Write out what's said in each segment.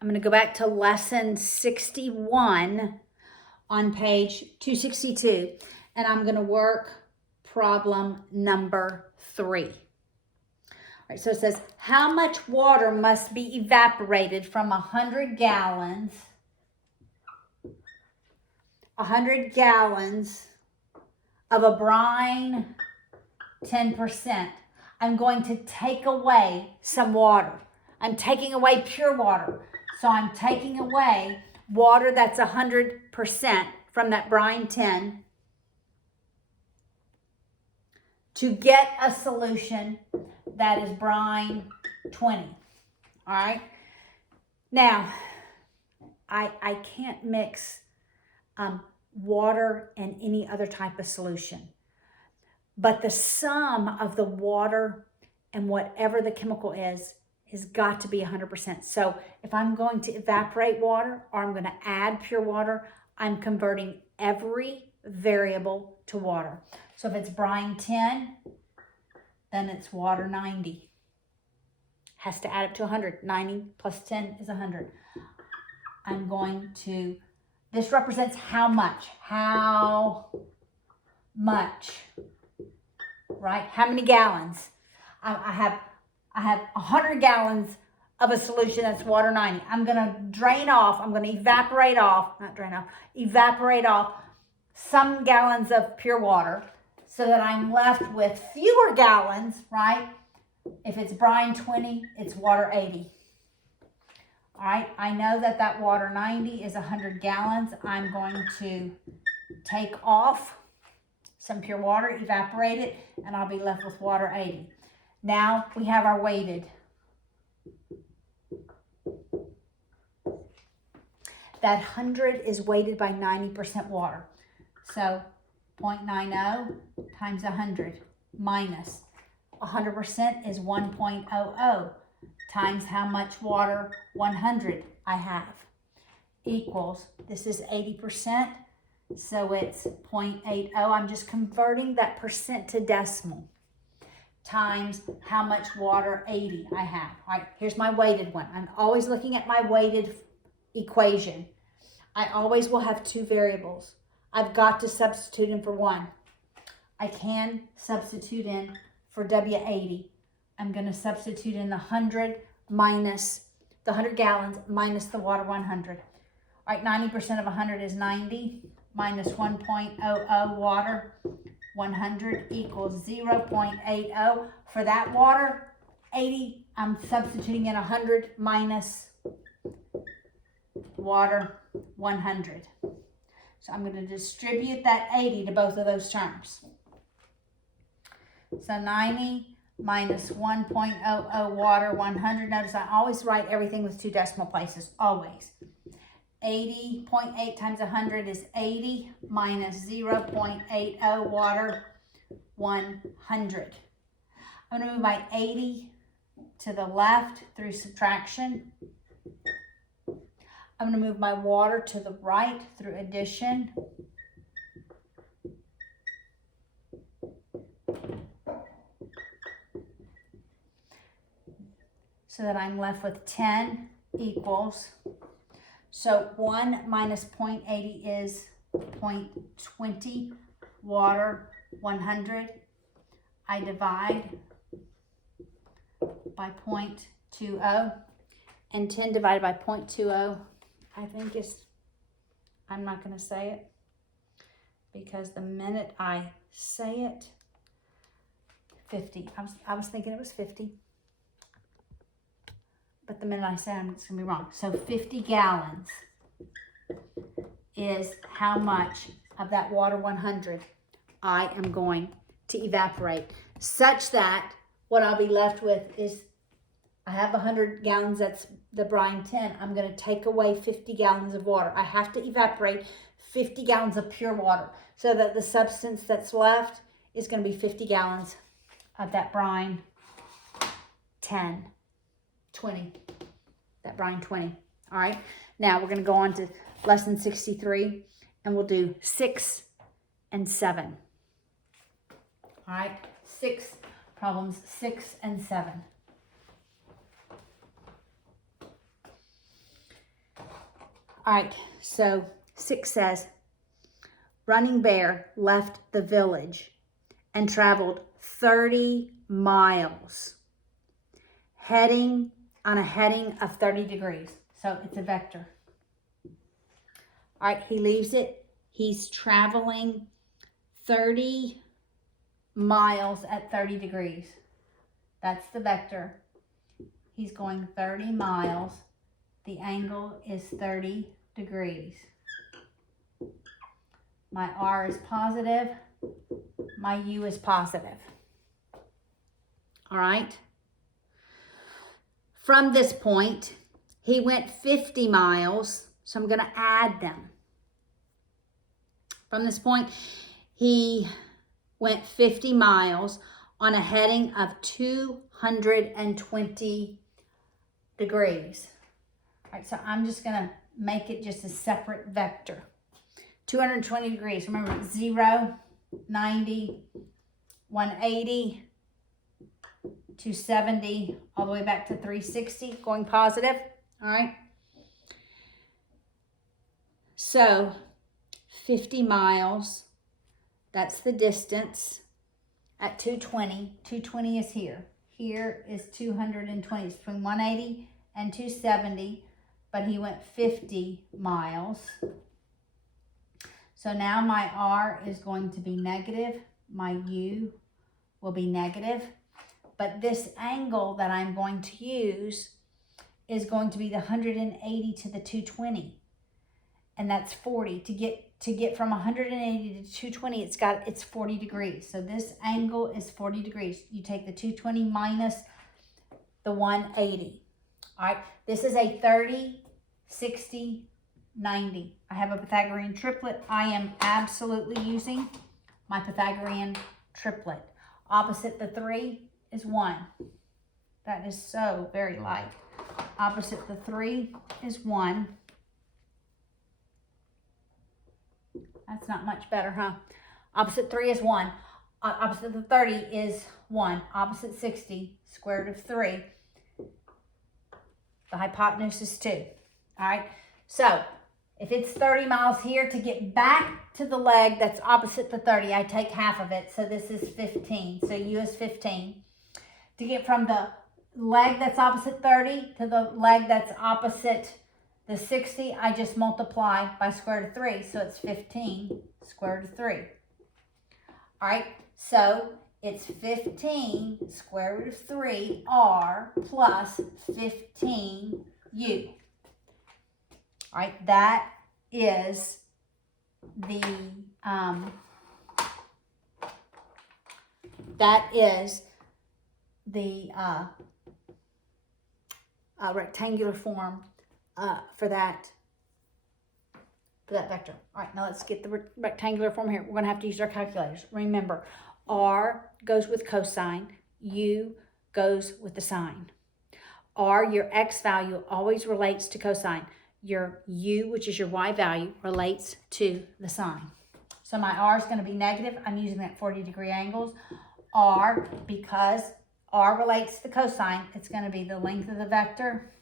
I'm going to go back to lesson 61 on page 262, and I'm going to work problem number 3. All right, so it says, how much water must be evaporated from 100 gallons of a brine 10%. I'm going to take away some water. I'm taking away pure water. So I'm taking away water that's 100% from that brine 10 to get a solution that is brine 20. All right. Now, I can't mix water and any other type of solution. But the sum of the water and whatever the chemical is has got to be 100%. So if I'm going to evaporate water or I'm going to add pure water, I'm converting every variable to water. So if it's brine 10, then it's water 90. Has to add up to 100. 90 plus 10 is 100. I'm going to, this represents how much? How much? Right? How many gallons? I have 100 gallons of a solution that's water 90. I'm going to drain off, I'm going to evaporate off some gallons of pure water so that I'm left with fewer gallons, right? If it's brine 20, it's water 80. All right, I know that water 90 is 100 gallons. I'm going to take off some pure water, evaporate it, and I'll be left with water 80. Now we have our weighted. That 100 is weighted by 90% water. So 0.90 times 100 minus 100% is 1.00 times how much water 100 I have equals, this is 80%. So it's 0.80. I'm just converting that percent to decimal times how much water 80 I have. All right, here's my weighted one. I'm always looking at my weighted equation. I always will have two variables. I've got to substitute in for one. I can substitute in for W80. I'm going to substitute in the 100 minus the 100 gallons minus the water 100. All right, 90% of 100 is 90. Minus 1.00 water, 100 equals 0.80. For that water, 80, I'm substituting in 100 minus water 100. So I'm going to distribute that 80 to both of those terms. So 90 minus 1.00 water, 100. Notice I always write everything with two decimal places, always. 80.8 times 100 is 80 minus 0.80 water, 100. I'm going to move my 80 to the left through subtraction. I'm going to move my water to the right through addition. So that I'm left with 10 equals, so 1 minus 0.80 is 0.20 water 100. I divide by 0.20, and 10 divided by 0.20 I think is, I'm not going to say it because the minute I say it, 50. I was thinking it was 50. But the minute I say it, it's going to be wrong. So 50 gallons is how much of that water 100 I am going to evaporate, such that what I'll be left with is, I have 100 gallons, that's the brine 10. I'm going to take away 50 gallons of water. I have to evaporate 50 gallons of pure water so that the substance that's left is going to be 50 gallons of that brine 10. 20, that brine 20. All right, now we're going to go on to lesson 63, and we'll do 6 and 7. All right, problems 6 and 7. All right, so 6 says, Running Bear left the village and traveled 30 miles, heading on a heading of 30 degrees. So it's a vector. All right, he leaves it. He's traveling 30 miles at 30 degrees. That's the vector. He's going 30 miles. The angle is 30 degrees. My R is positive. My U is positive. All right. From this point, he went 50 miles. So I'm going to add them. From this point, he went 50 miles on a heading of 220 degrees. All right, so I'm just going to make it just a separate vector. 220 degrees. Remember, 0, 90, 180, 270, all the way back to 360, going positive. All right. So 50 miles, that's the distance at 220. 220 is here. Here is 220. It's between 180 and 270, but he went 50 miles. So now my R is going to be negative. My U will be negative. But this angle that I'm going to use is going to be the 180 to the 220. And that's 40. To get from 180 to 220, it's 40 degrees. So this angle is 40 degrees. You take the 220 minus the 180. All right, this is a 30, 60, 90. I have a Pythagorean triplet. I am absolutely using my Pythagorean triplet. Opposite the 3 is 1. That is so very light. Opposite the 3 is 1. That's not much better, huh? Opposite 3 is 1. Opposite the 30 is 1. Opposite 60, square root of 3. The hypotenuse is 2. All right? So, if it's 30 miles here, to get back to the leg that's opposite the 30, I take half of it. So, this is 15. So, U is 15. To get from the leg that's opposite 30 to the leg that's opposite the 60, I just multiply by square root of 3. So, it's 15 square root of 3. All right. So, it's 15 square root of 3 R plus 15 U. All right, that is the rectangular form for that vector. All right, now let's get the rectangular form here. We're going to have to use our calculators. Remember, R goes with cosine, U goes with the sine. R, your x value, always relates to cosine. Your U, which is your y value, relates to the sine. So my R is going to be negative. I'm using that 40-degree angles. R, because R relates to cosine, it's going to be the length of the vector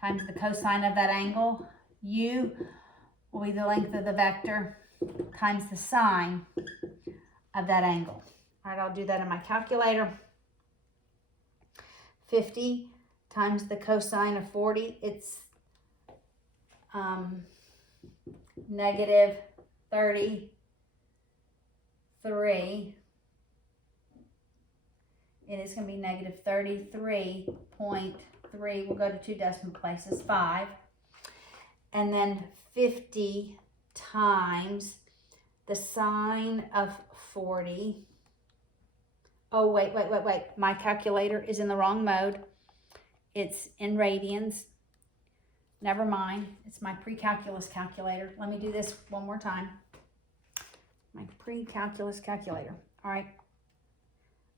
times the cosine of that angle. U will be the length of the vector times the sine of that angle. All right, I'll do that in my calculator. 50 times the cosine of 40, it's negative 33. It is going to be negative 33.3. We'll go to 2 decimal places, 5. And then 50 times the sine of 40. Oh, wait. My calculator is in the wrong mode. It's in radians. Never mind. It's my pre-calculus calculator. Let me do this one more time. My pre-calculus calculator. All right.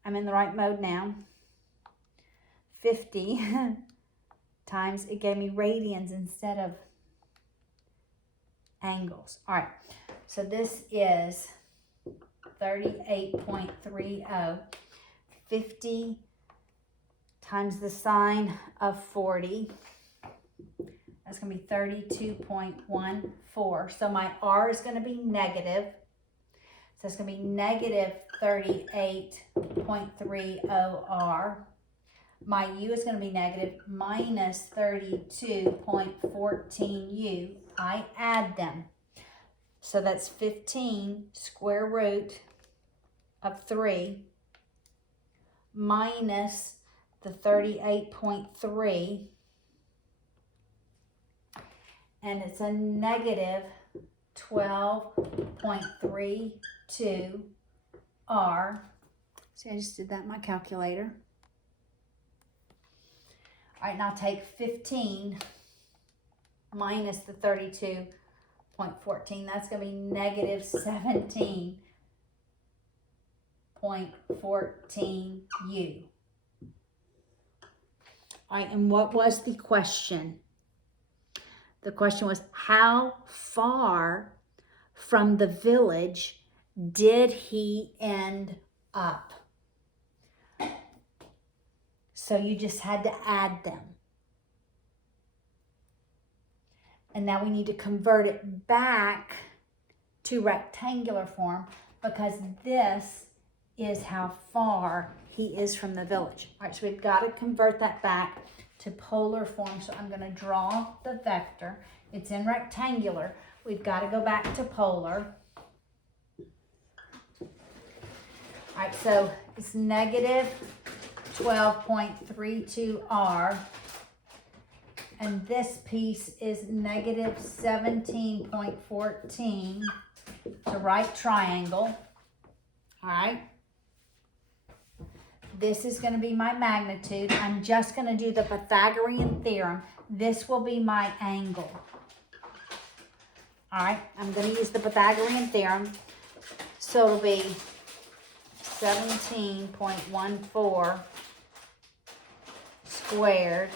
I'm in the right mode now. 50 times, it gave me radians instead of angles. All right. So this is 38.30. 50 times the sine of 40. That's going to be 32.14. So my R is going to be negative. So it's going to be negative 38.30 R. My U is going to be negative minus 32.14 U. I add them. So that's 15 square root of 3 minus the 38.3. And it's a negative 12.32 R. See, I just did that in my calculator. All right, now take 15 minus the 32.14. That's going to be negative 17.14 U. All right, and what was the question? The question was, how far from the village did he end up? So you just had to add them. And now we need to convert it back to rectangular form because this is how far he is from the village. All right, so we've got to convert that back to polar form. So I'm going to draw the vector. It's in rectangular. We've got to go back to polar. All right, so it's negative 12.32 R. And this piece is negative 17.14. It's a right triangle. All right. This is going to be my magnitude. I'm just going to do the Pythagorean theorem. This will be my angle. All right. I'm going to use the Pythagorean theorem. So it'll be 17.14 squared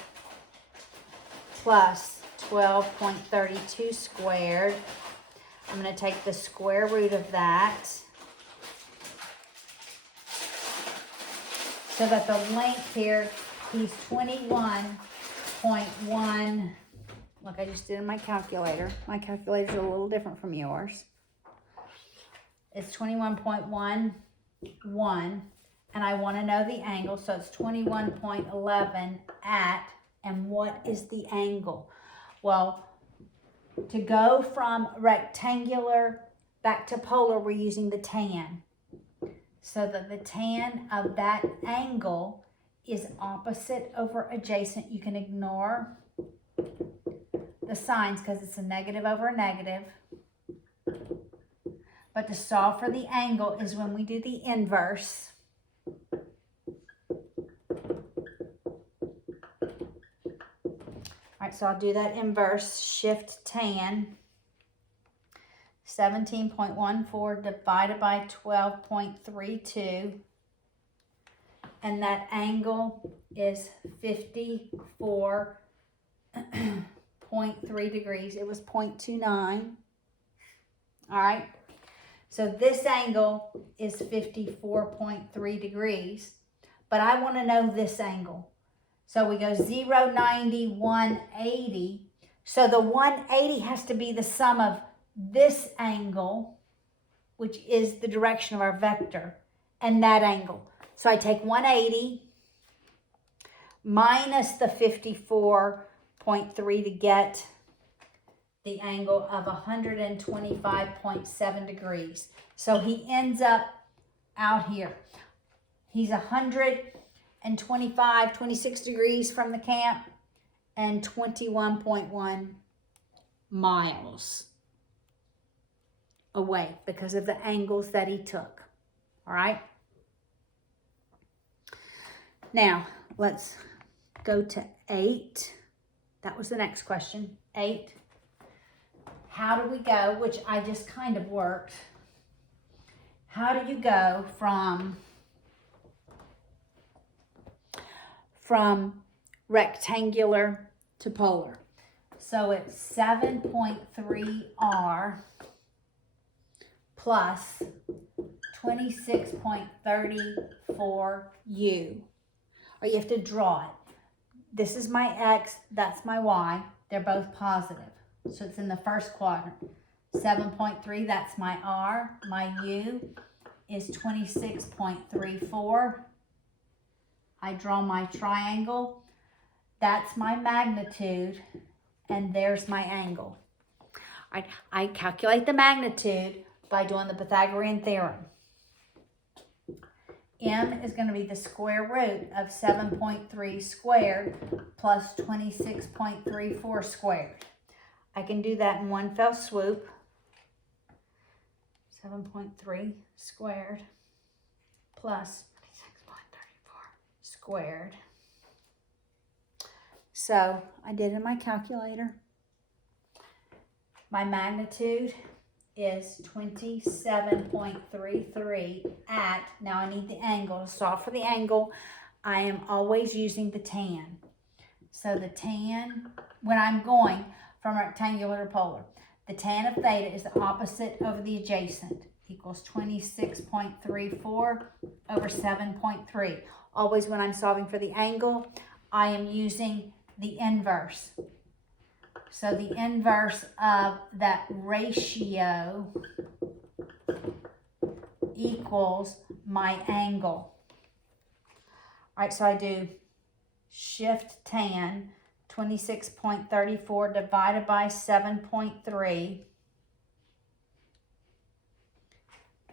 plus 12.32 squared. I'm going to take the square root of that so that the length here, he's 21.1. Look, I just did in my calculator. My calculator's a little different from yours. It's 21.11, and I want to know the angle, so it's 21.11 at, and what is the angle? Well, to go from rectangular back to polar, we're using the tan. So that the tan of that angle is opposite over adjacent. You can ignore the signs because it's a negative over a negative. But to solve for the angle is when we do the inverse. All right, so I'll do that inverse, shift tan. 17.14 divided by 12.32. And that angle is 54.3 degrees. It was 0.29. All right. So this angle is 54.3 degrees. But I want to know this angle. So we go 0, 90, 180. So the 180 has to be the sum of this angle, which is the direction of our vector, and that angle. So I take 180 minus the 54.3 to get the angle of 125.7 degrees. So he ends up out here. He's 26 degrees from the camp and 21.1 miles away because of the angles that he took. All right. Now let's go to 8. That was the next question. 8. How do we go, which I just kind of worked. How do you go from rectangular to polar? So it's 7.3 R plus 26.34 U. Or you have to draw it. This is my X, that's my Y. They're both positive. So it's in the first quadrant. 7.3, that's my R. My U is 26.34. I draw my triangle. That's my magnitude, and there's my angle. I calculate the magnitude by doing the Pythagorean theorem. M is going to be the square root of 7.3 squared plus 26.34 squared. I can do that in one fell swoop. 7.3 squared plus 26.34 squared. So I did it in my calculator. My magnitude is 27.33 at, now I need the angle. To solve for the angle, I am always using the tan. So the tan, when I'm going from rectangular to polar, the tan of theta is the opposite over the adjacent, equals 26.34 over 7.3. Always when I'm solving for the angle, I am using the inverse. So the inverse of that ratio equals my angle. All right, so I do shift tan, 26.34 divided by 7.3.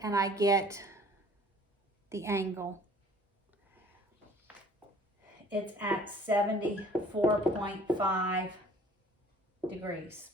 And I get the angle. It's at 74.5 degrees.